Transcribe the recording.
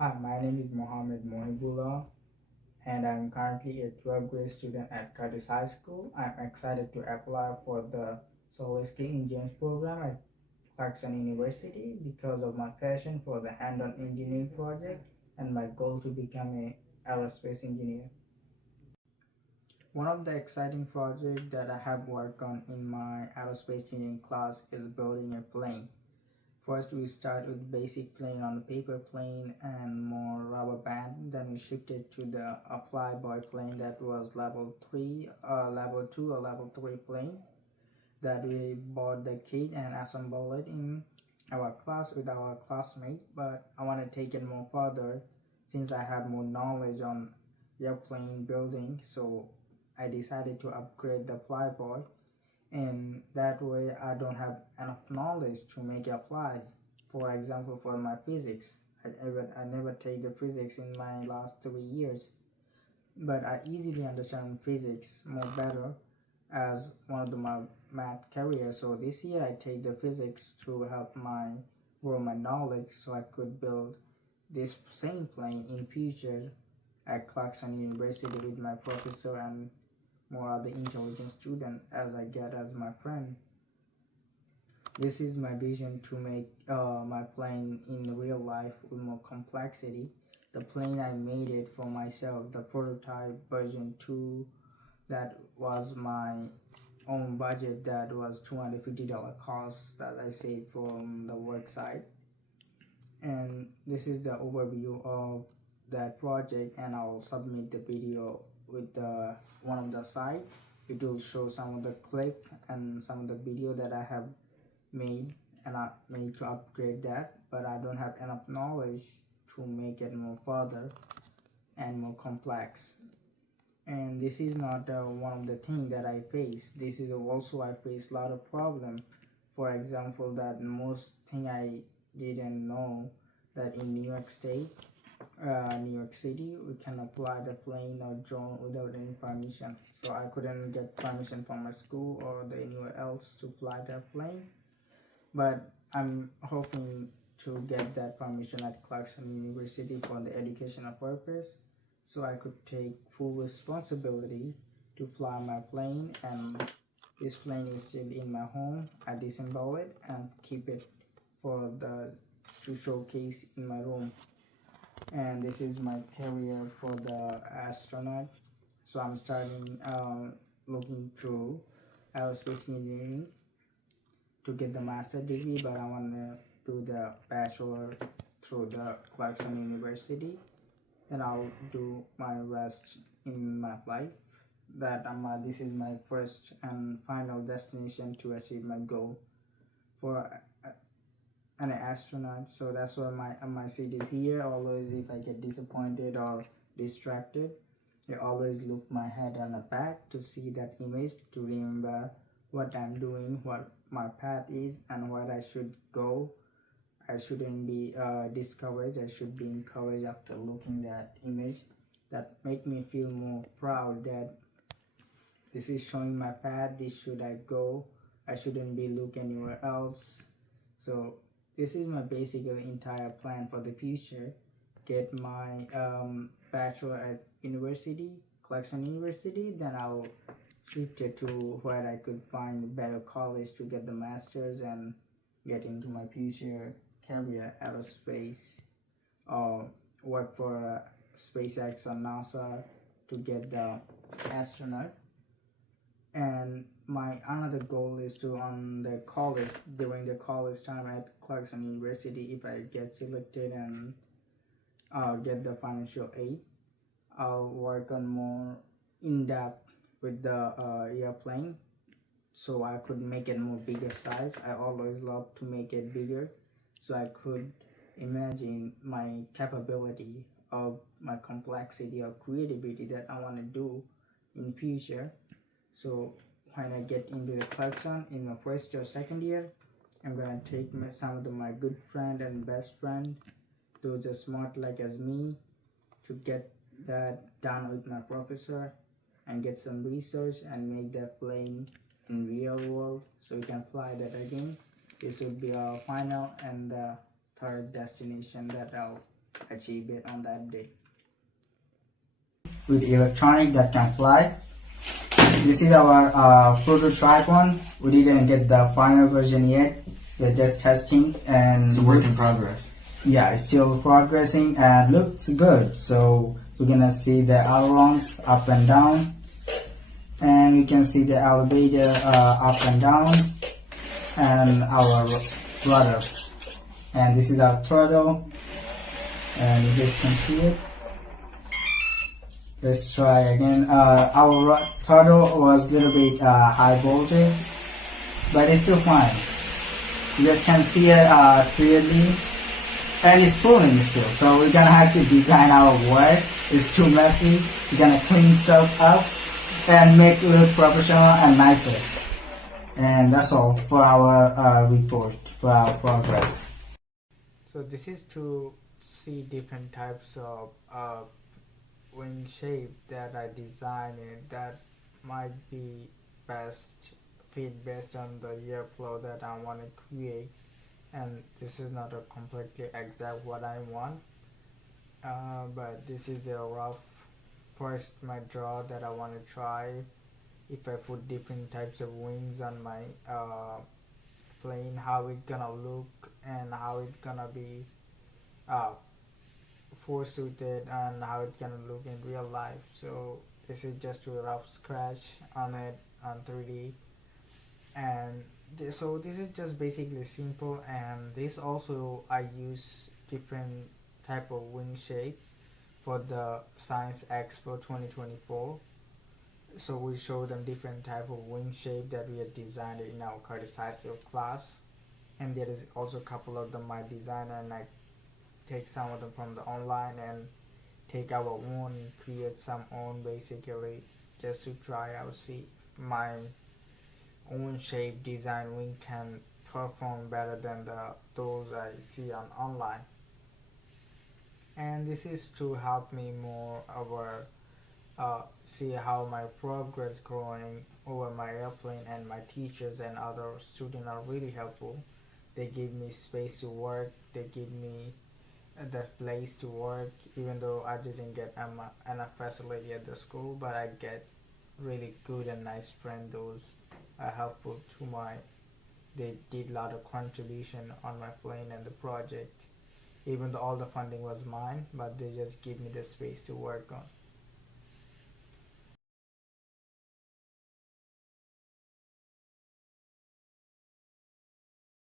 Hi, my name is Mohammed Mohibullah, and I'm currently a 12th grade student at Curtis High School. I'm excited to apply for the Solinsky Engineering program at Clarkson University because of my passion for the hand-on engineering project and my goal to become a aerospace engineer. One of the exciting projects that I have worked on in my aerospace engineering class is building a plane. First, we start with basic plane on the paper plane and more rubber band. Then we shifted to the apply boy plane that was level 3, level 2 or level 3 plane that we bought the kit and assembled it in our class with our classmate. But I want to take it more further since I have more knowledge on airplane building. So I decided to upgrade the flyboy, and that way I don't have enough knowledge to make it apply. For example, for my physics, I never take the physics in my last 3 years, but I easily understand physics more better as one of my math careers. So this year I take the physics to help my grow my knowledge so I could build this same plane in future at Clarkson University with my professor and more other intelligent student as I get as my friend. This is my vision to make my plane in real life with more complexity. The plane I made it for myself, the prototype version 2, that was my own budget, that was $250 cost that I saved from the work site. And this is the overview of that project, and I'll submit the video with the one of the site. It will show some of the clip and some of the video that I have made and I made to upgrade that, but I don't have enough knowledge to make it more further and more complex. And this is not one of the things that I face. This is also I face a lot of problem. For example, that most thing I didn't know that in New York State, New York City, we can apply the plane or drone without any permission. So I couldn't get permission from my school or anywhere else to fly that plane. But I'm hoping to get that permission at Clarkson University for the educational purpose, so I could take full responsibility to fly my plane. And this plane is still in my home. I disassemble it and keep it for the to showcase in my room. And this is my career for the astronaut. So I'm starting looking through aerospace engineering to get the master degree, but I want to do the bachelor through the Clarkson University. Then I'll do my rest in my life. This is my first and final destination to achieve my goal for an astronaut. So that's why my seat is here. Always, if I get disappointed or distracted, I always look my head on the back to see that image, to remember what I'm doing, what my path is, and where I should go. I shouldn't be discouraged. I should be encouraged after looking that image. That make me feel more proud that this is showing my path. This should I go. I shouldn't be look anywhere else. So this is my basically entire plan for the future. Get my bachelor at university, Clarkson University. Then I'll shift it to where I could find a better college to get the masters and get into my future career, aerospace, or work for SpaceX or NASA to get the astronaut. And my another goal is to on the college, during the college time at Clarkson University, if I get selected and get the financial aid, I'll work on more in-depth with the airplane, so I could make it more bigger size. I always love to make it bigger, so I could imagine my capability of my complexity or creativity that I want to do in future. So when I get into the Clarkson in my first or second year, I'm gonna take some of my good friend and best friend, those are smart like as me, to get that done with my professor and get some research and make that plane in real world so we can fly that again. This would be our final and the third destination that I'll achieve it on that day. With electronic that can fly. This is our prototype one. We didn't get the final version yet. We're just testing and it's a work in progress. Yeah, it's still progressing and looks good. So we're gonna see the ailerons up and down, and we can see the elevator up and down, and our rudder. And this is our throttle, and you just can see it. Let's try again. Our throttle was a little bit high voltage, but it's still fine. You guys can see it clearly, and it's pulling still. So we're gonna have to design our work. It's too messy. We're gonna clean stuff up and make it look professional and nicer. And that's all for our report, for our progress. So this is to see different types of wing shape that I designed, and that might be best fit based on the airflow that I want to create. And this is not a completely exact what I want, but this is the rough first my draw that I want to try. If I put different types of wings on my plane, how it gonna look and how it gonna be suited and how it gonna look in real life. So this is just a rough sketch on it on 3D, and so this is just basically simple. And this also I use different type of wing shape for the Science Expo 2024. So we show them different type of wing shape that we had designed in our Curtis High School class, and there is also a couple of them I design, and I take some of them from the online and take our own, create some own basically, just to try out, see if my own shape design wing can perform better than those I see on online. And this is to help me more over see how my progress growing over my airplane, and my teachers and other students are really helpful. They give me space to work, they give me the place to work, even though I didn't get enough facility at the school, but I get really good and nice friends. Those are helpful to my, they did a lot of contribution on my plane and the project, even though all the funding was mine, but they just give me the space to work on.